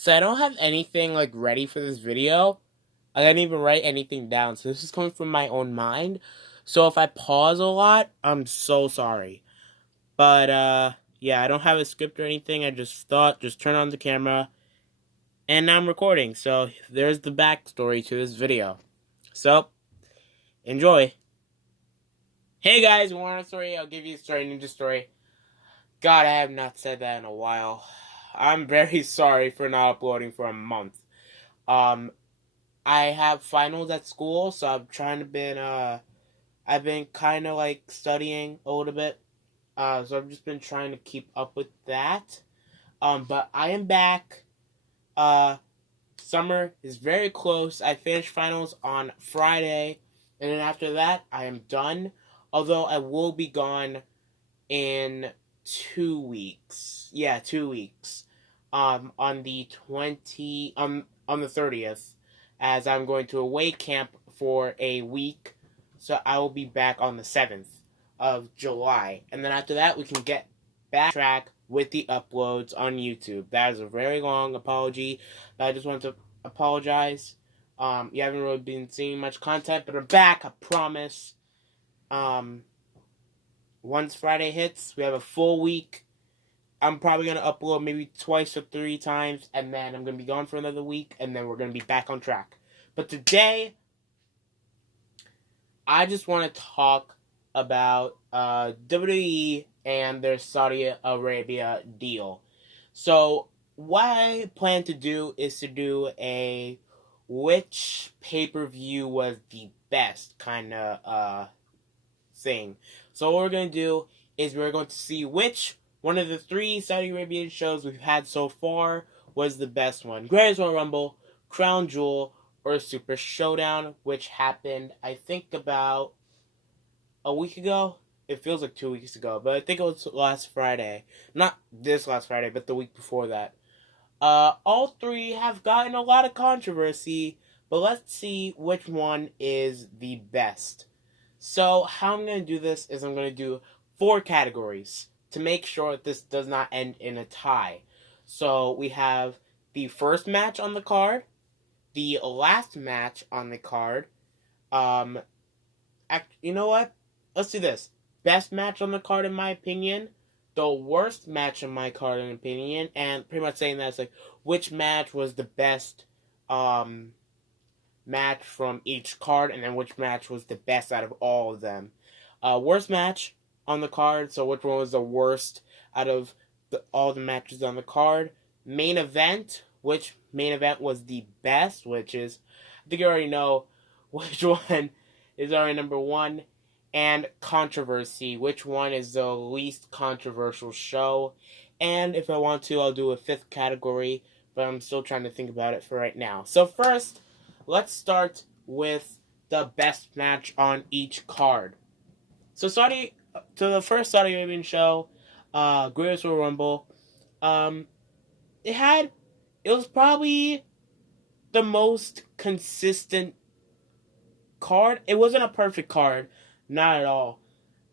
So I don't have anything like ready for this video. I didn't even write anything down. So this is coming from my own mind. So if I pause a lot, I'm so sorry. But yeah, I don't have a script or anything. I just thought just turn on the camera and now I'm recording. So there's the backstory to this video. So enjoy. Hey guys, want a story? I'll give you a story, ninja story. God, I have not said that in a while. I'm very sorry for not uploading for a month. I have finals at school, so I've been kind of like studying a little bit. So I've just been trying to keep up with that. But I am back. Summer is very close. I finished finals on Friday, and then after that, I am done. Although I will be gone in 2 weeks. Yeah, 2 weeks. On the 30th, as I'm going to away camp for a week. So I will be back on the 7th of July. And then after that, we can get back track with the uploads on YouTube. That is a very long apology, but I just want to apologize. You haven't really been seeing much content, but I'm back, I promise. Once Friday hits, we have a full week. I'm probably going to upload maybe twice or 3 times, and then I'm going to be gone for another week, and then we're going to be back on track. But today, I just want to talk about WWE and their Saudi Arabia deal. So, what I plan to do is to do a which pay-per-view was the best kind of thing. So what we're going to do is we're going to see which one of the 3 Saudi Arabian shows we've had so far was the best one. Greatest Royal Rumble, Crown Jewel, or Super ShowDown, which happened, I think, about a week ago. It feels like 2 weeks ago, but I think it was last Friday. Not this last Friday, but the week before that. All 3 have gotten a lot of controversy, but let's see which one is the best. So, how I'm going to do this is I'm going to do 4 categories to make sure that this does not end in a tie. So, we have the first match on the card, the last match on the card. You know what? Let's do this. Best match on the card, in my opinion. The worst match on my card, in opinion. And pretty much saying that it's like, which match was the best, match from each card, and then which match was the best out of all of them. Worst match on the card, so which one was the worst out of all the matches on the card. Main event, which main event was the best, which is, I think you already know which one is already number 1. And controversy, which one is the least controversial show. And if I want to, I'll do a 5th category, but I'm still trying to think about it for right now. So first, let's start with the best match on each card. So the first Saudi Arabian show, Greatest Royal Rumble, it was probably the most consistent card. It wasn't a perfect card, not at all,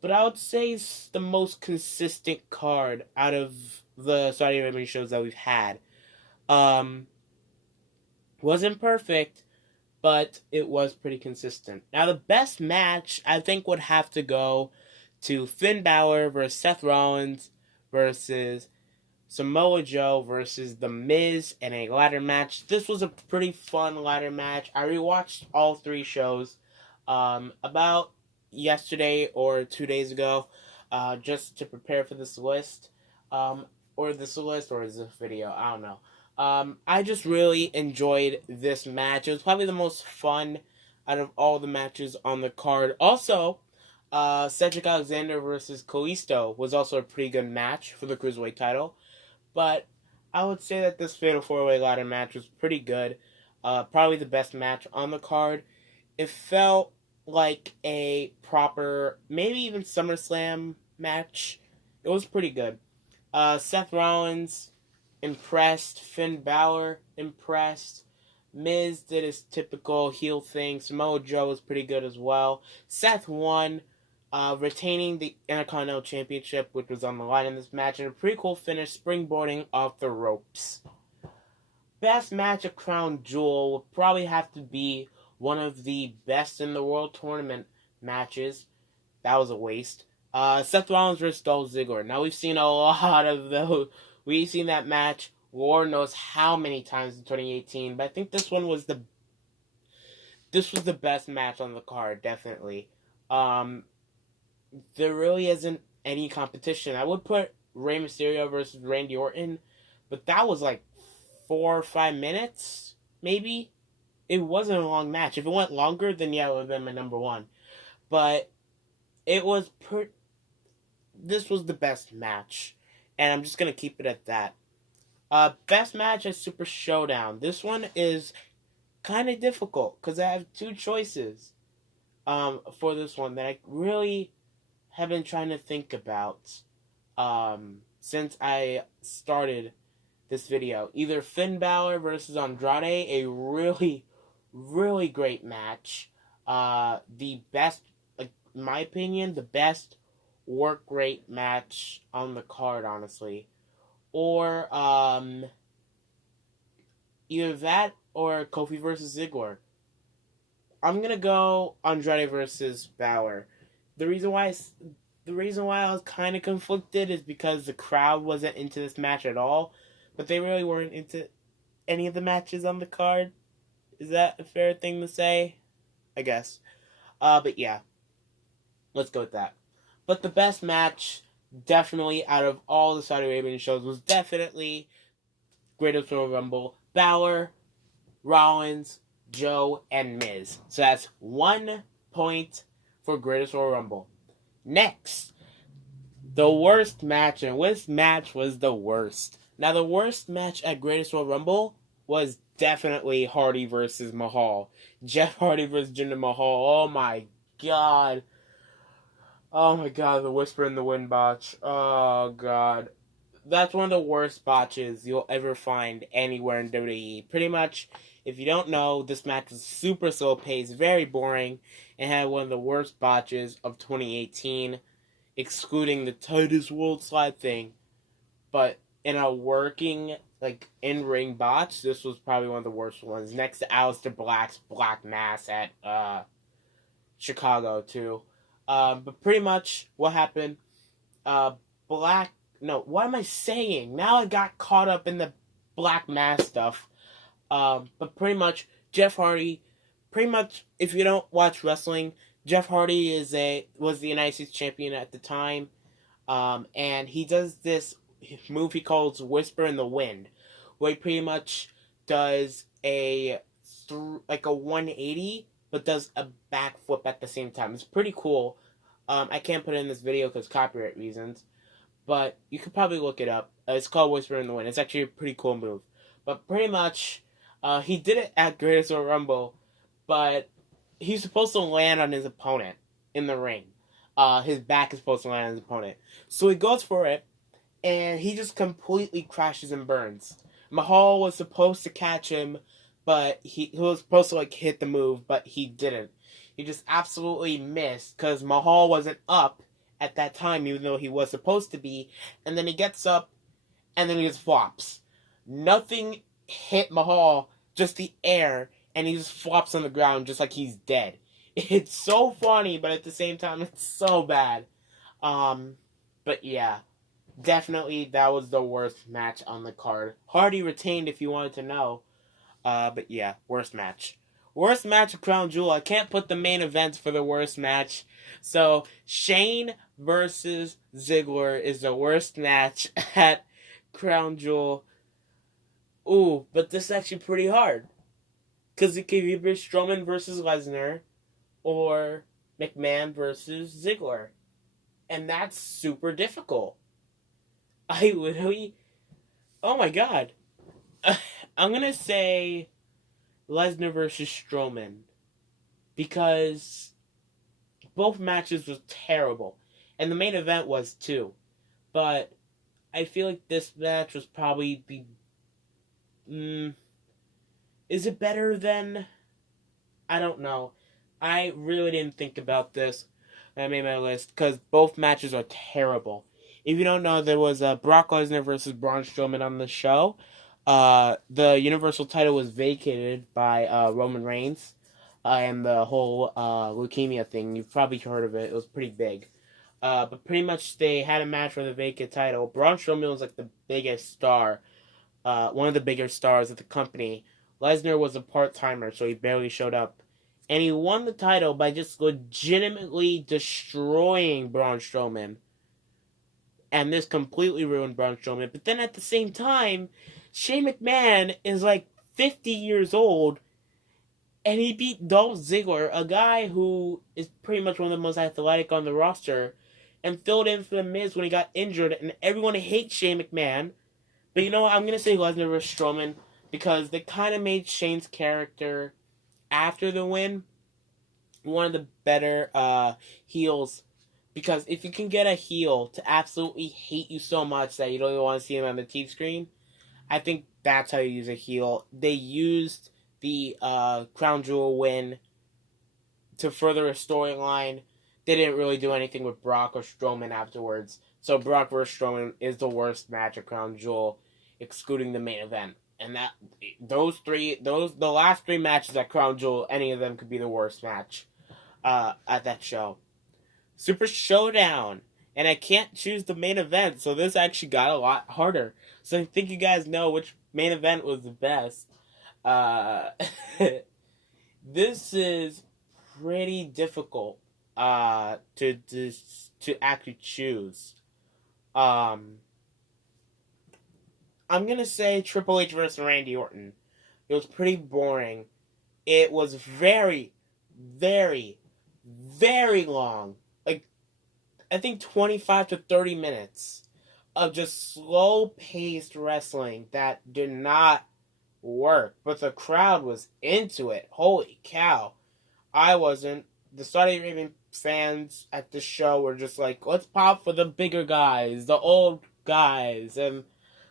but I would say it's the most consistent card out of the Saudi Arabian shows that we've had. Wasn't perfect, but it was pretty consistent. Now, the best match, I think, would have to go to Finn Balor versus Seth Rollins versus Samoa Joe versus The Miz in a ladder match. This was a pretty fun ladder match. I rewatched all 3 shows about yesterday or 2 days ago just to prepare for this list. Or this video, I don't know. I just really enjoyed this match. It was probably the most fun out of all the matches on the card. Also, Cedric Alexander versus Kalisto was also a pretty good match for the Cruiserweight title. But I would say that this Fatal 4-Way ladder match was pretty good. Probably the best match on the card. It felt like a proper, maybe even SummerSlam match. It was pretty good. Seth Rollins impressed. Finn Balor impressed. Miz did his typical heel thing. Samoa Joe was pretty good as well. Seth won, retaining the Intercontinental Championship, which was on the line in this match, and a pretty cool finish, springboarding off the ropes. best match at Crown Jewel would probably have to be one of the best in the world tournament matches. That was a waste. Seth Rollins versus Dolph Ziggler. Now we've seen a lot of those. We've seen that match, Lord knows how many times in 2018. But I think this was the best match on the card, definitely. There really isn't any competition. I would put Rey Mysterio versus Randy Orton, but that was like 4 or 5 minutes, maybe. It wasn't a long match. If it went longer, then yeah, it would have been my number one. But it was this was the best match, and I'm just gonna keep it at that. Best match at Super Showdown. This one is kind of difficult because I have 2 choices for this one that I really have been trying to think about since I started this video. Either Finn Balor versus Andrade, a really, really great match. The best, like, in my opinion, the best work rate match on the card, honestly. Or either that or Kofi versus Ziggler. I'm gonna go Andrade versus Balor. The reason why I was kind of conflicted is because the crowd wasn't into this match at all, but they really weren't into any of the matches on the card. Is that a fair thing to say? I guess. But yeah, let's go with that. But the best match, definitely out of all the Saudi Arabian shows, was definitely Greatest Royal Rumble. Balor, Rollins, Joe, and Miz. So that's 1 point for Greatest Royal Rumble. Next, the worst match, and which match was the worst? Now, the worst match at Greatest Royal Rumble was definitely Hardy versus Mahal. Jeff Hardy versus Jinder Mahal. Oh my god. Oh my god, the Whisper in the Wind botch. Oh god. That's one of the worst botches you'll ever find anywhere in WWE. Pretty much, if you don't know, this match was super slow paced, very boring, and had one of the worst botches of 2018, excluding the Titus World Slide thing. But in a working, like, in-ring botch, this was probably one of the worst ones. Next to Aleister Black's Black Mass at Chicago, too. But pretty much what happened, what am I saying? Now I got caught up in the Black Mass stuff. But pretty much, Jeff Hardy, if you don't watch wrestling, Jeff Hardy was the United States champion at the time. And he does this move he calls Whisper in the Wind, where he pretty much does a 180, but does a backflip at the same time. It's pretty cool. I can't put it in this video because copyright reasons, but you could probably look it up. It's called Whisper in the Wind. It's actually a pretty cool move. But pretty much, he did it at Greatest Royal Rumble, but he's supposed to land on his opponent in the ring. His back is supposed to land on his opponent. So he goes for it, and he just completely crashes and burns. Mahal was supposed to catch him, but he was supposed to hit the move, but he didn't. He just absolutely missed because Mahal wasn't up at that time, even though he was supposed to be. And then he gets up, and then he just flops. Nothing hit Mahal, just the air, and he just flops on the ground just like he's dead. It's so funny, but at the same time, it's so bad. But yeah, definitely that was the worst match on the card. Hardy retained, if you wanted to know. But yeah, worst match. Worst match of Crown Jewel. I can't put the main events for the worst match. So, Shane versus Ziggler is the worst match at Crown Jewel. Ooh, but this is actually pretty hard. Because it could be Strowman versus Lesnar, or McMahon versus Ziggler. And that's super difficult. I literally... Oh my god. I'm going to say Lesnar versus Strowman, because both matches was terrible, and the main event was too. But I feel like this match was probably is it better than? I don't know. I really didn't think about this when I made my list, because both matches are terrible. If you don't know, there was Brock Lesnar versus Braun Strowman on the show. The Universal title was vacated by Roman Reigns, and the whole leukemia thing. You've probably heard of it. It was pretty big. But pretty much they had a match for the vacant title. Braun Strowman was like the biggest star, one of the bigger stars of the company. Lesnar was a part timer, so he barely showed up. And he won the title by just legitimately destroying Braun Strowman. And this completely ruined Braun Strowman. But then at the same time, Shane McMahon is like 50 years old, and he beat Dolph Ziggler, a guy who is pretty much one of the most athletic on the roster, and filled in for The Miz when he got injured, and everyone hates Shane McMahon. But you know what? I'm going to say Lesnar versus Strowman because they kind of made Shane's character after the win one of the better heels. Because if you can get a heel to absolutely hate you so much that you don't even want to see him on the TV screen, I think that's how you use a heel. They used the Crown Jewel win to further a storyline. They didn't really do anything with Brock or Strowman afterwards. So Brock vs. Strowman is the worst match at Crown Jewel, excluding the main event. And that the last three matches at Crown Jewel, any of them could be the worst match at that show. Super ShowDown. And I can't choose the main event, so this actually got a lot harder. So I think you guys know which main event was the best. This is pretty difficult to actually choose. I'm gonna say Triple H versus Randy Orton. It was pretty boring. It was very, very, very long. Like, I think 25 to 30 minutes of just slow-paced wrestling that did not work. But the crowd was into it. Holy cow. I wasn't. The Saudi Arabian fans at the show were just like, let's pop for the bigger guys, the old guys, and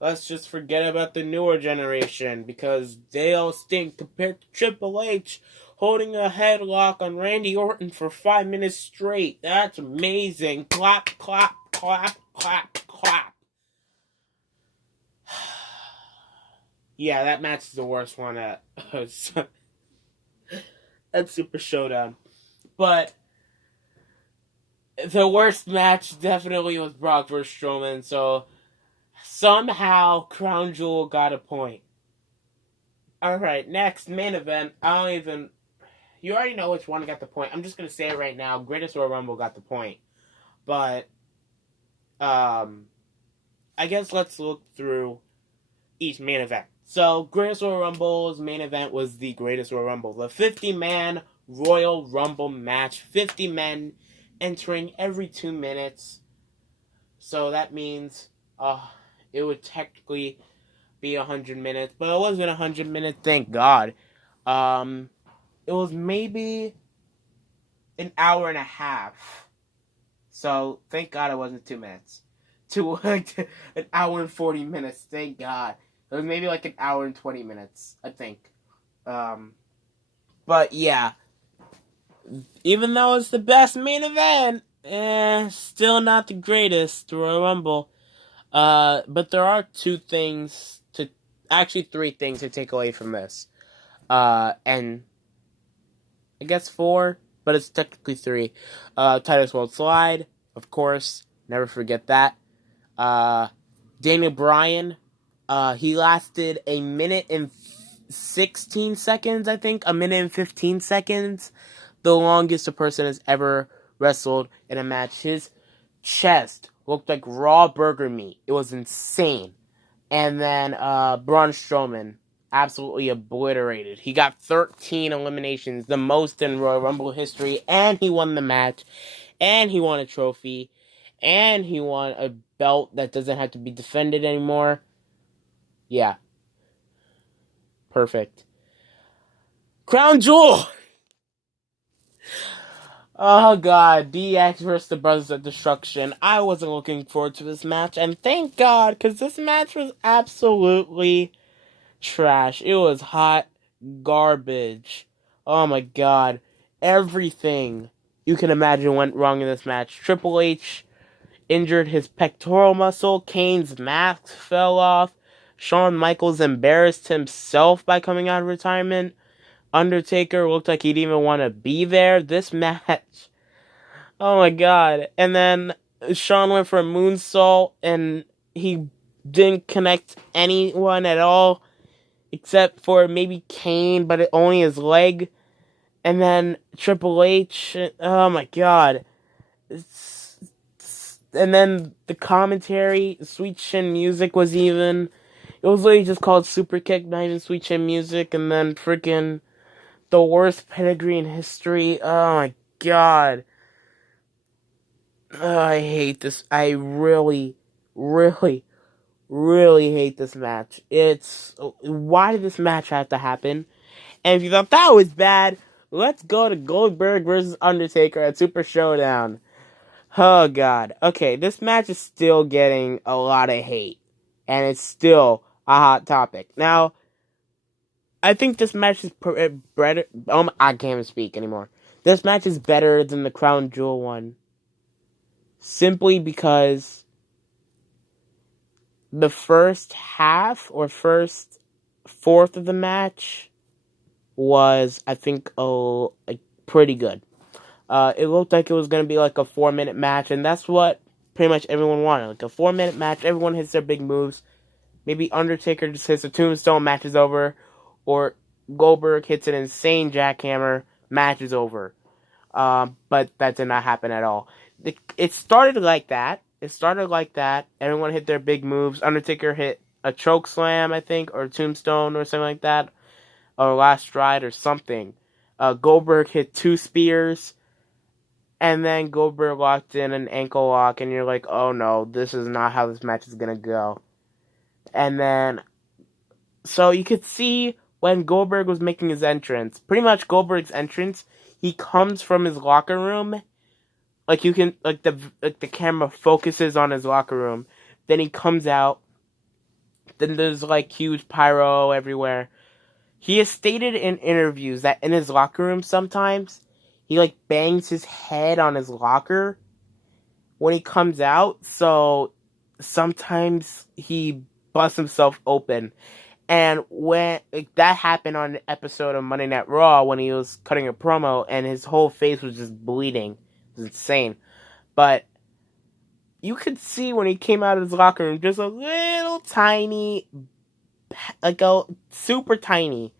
let's just forget about the newer generation because they all stink compared to Triple H holding a headlock on Randy Orton for 5 minutes straight. That's amazing. Clap, clap, clap, clap, clap. Yeah, that match is the worst one at Super ShowDown. But the worst match definitely was Brock vs. Strowman, so somehow Crown Jewel got a point. Alright, next, main event. You already know which one got the point. I'm just going to say it right now. Greatest Royal Rumble got the point. But, I guess let's look through each main event. So, Greatest Royal Rumble's main event was the Greatest Royal Rumble. The 50-man Royal Rumble match. 50 men entering every 2 minutes. So that means it would technically be 100 minutes. But it wasn't 100 minutes, thank God. It was maybe an hour and a half. So, thank God it wasn't 2 minutes. An hour and 40 minutes, thank God. It was maybe like an hour and 20 minutes, I think. But yeah. Even though it's the best main event, still not the greatest Royal Rumble. But there are 3 things to take away from this. And I guess 4, but it's technically 3. Titus World Slide, of course, never forget that. Daniel Bryan, he lasted a minute and 16 seconds, I think. A minute and 15 seconds. The longest a person has ever wrestled in a match. His chest looked like raw burger meat. It was insane. And then Braun Strowman, absolutely obliterated. He got 13 eliminations, the most in Royal Rumble history, and he won the match, and he won a trophy, and he won a belt that doesn't have to be defended anymore. Yeah. Perfect. Crown Jewel! Oh God, DX versus the Brothers of Destruction. I wasn't looking forward to this match, and thank God, because this match was absolutely trash. It was hot garbage. Oh my God. Everything you can imagine went wrong in this match. Triple H injured his pectoral muscle. Kane's mask fell off. Shawn Michaels embarrassed himself by coming out of retirement. Undertaker looked like he didn't even want to be there. This match, oh my god. And then Shawn went for a moonsault and he didn't connect anyone at all except for maybe Kane, but only his leg. And then Triple H, oh my god. And then the commentary, Sweet Chin Music was even. It was literally just called Super Kick, not even Sweet Chin Music. And then freaking the worst pedigree in history. Oh my god. I hate this. I really, really, really hate this match. Why did this match have to happen? And if you thought that was bad, let's go to Goldberg versus Undertaker at Super Showdown. Oh god. Okay, this match is still getting a lot of hate. And it's still a hot topic. Now, I think this match is better. I can't even speak anymore. This match is better than the Crown Jewel one. Simply because the first half or first fourth of the match was, I think, pretty good. It looked like it was going to be like a 4-minute match, and that's what pretty much everyone wanted. Like a 4-minute match, everyone hits their big moves. Maybe Undertaker just hits a tombstone, match is over. Or Goldberg hits an insane jackhammer, match is over. But that did not happen at all. It started like that. Everyone hit their big moves. Undertaker hit a choke slam, I think, or a tombstone or something like that. Or last stride or something. Goldberg hit 2 spears. And then Goldberg locked in an ankle lock. And you're like, oh no, this is not how this match is going to go. And then, so you could see when Goldberg was making his entrance. Pretty much Goldberg's entrance, he comes from his locker room. Like you can, the camera focuses on his locker room. Then he comes out. Then there's like huge pyro everywhere. He has stated in interviews that in his locker room sometimes, he like bangs his head on his locker when he comes out. So sometimes he busts himself open. And when that happened on an episode of Monday Night Raw when he was cutting a promo and his whole face was just bleeding. It was insane. But you could see when he came out of his locker room just a little tiny, like a super tiny,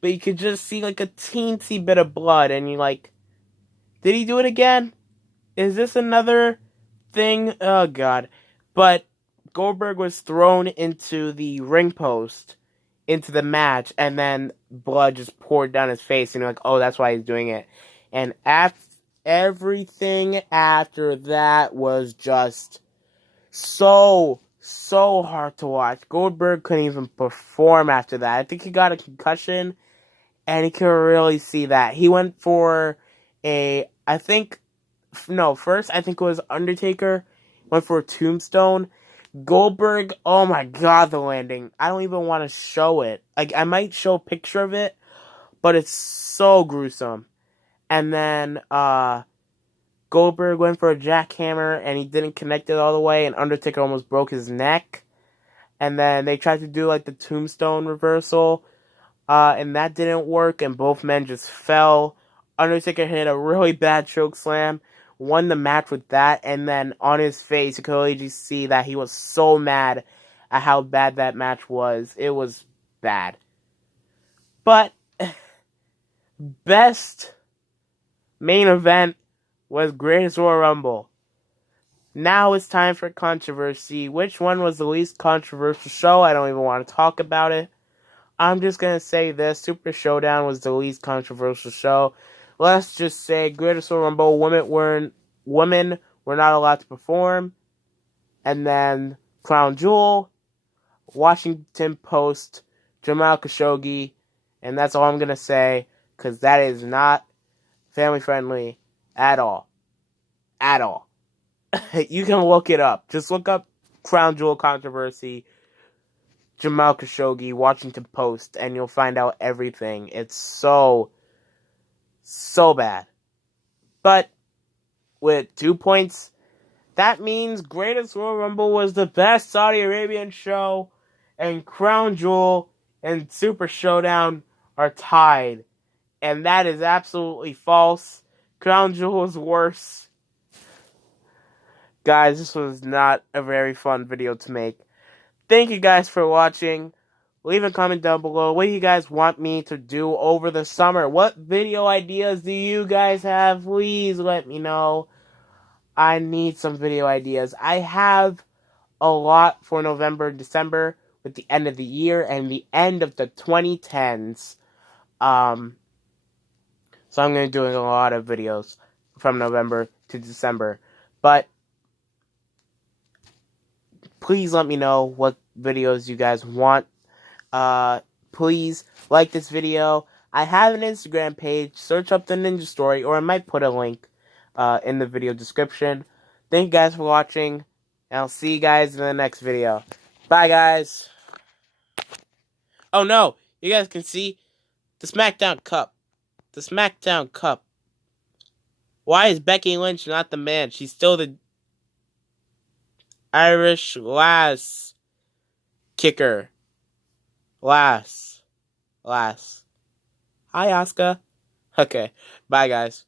but you could just see like a teensy bit of blood and you're like, did he do it again? Is this another thing? Oh god. But Goldberg was thrown into the ring post into the match, and then blood just poured down his face, and you're like, oh, that's why he's doing it. And everything after that was just so hard to watch. Goldberg couldn't even perform after that. I think he got a concussion, and he could really see that. He went for first I think it was Undertaker, went for a tombstone. Goldberg, oh my god, the landing. I don't even want to show it. Like, I might show a picture of it, but it's so gruesome. And then, Goldberg went for a jackhammer, and he didn't connect it all the way, and Undertaker almost broke his neck. And then they tried to do, like, the tombstone reversal, and that didn't work, and both men just fell. Undertaker hit a really bad chokeslam, won the match with that, and then on his face, you could really just see that he was so mad at how bad that match was. It was bad. But, best main event was Greatest Royal Rumble. Now it's time for controversy. Which one was the least controversial show? I don't even want to talk about it. I'm just going to say this. Super Showdown was the least controversial show. Let's just say Greatest Royal Rumble, women were not allowed to perform. And then Crown Jewel, Washington Post, Jamal Khashoggi. And that's all I'm going to say, because that is not family friendly at all. At all. You can look it up. Just look up Crown Jewel controversy, Jamal Khashoggi, Washington Post, and you'll find out everything. It's so bad. But with 2 points, that means Greatest Royal Rumble was the best Saudi Arabian show, and Crown Jewel and Super Showdown are tied. And that is absolutely false. Crown Jewel is worse. Guys, this was not a very fun video to make. Thank you guys for watching. Leave a comment down below. What do you guys want me to do over the summer? What video ideas do you guys have? Please let me know. I need some video ideas. I have a lot for November and December with the end of the year and the end of the 2010s. So I'm going to be doing a lot of videos from November to December. But please let me know what videos you guys want. Please like this video. I have an Instagram page. Search up the Ninja Story, or I might put a link in the video description. Thank you guys for watching, and I'll see you guys in the next video. Bye, guys. Oh, no. You guys can see the SmackDown Cup. The SmackDown Cup. Why is Becky Lynch not the man? She's still the Irish lass kicker. Lass. Hi, Asuka. Okay. Bye, guys.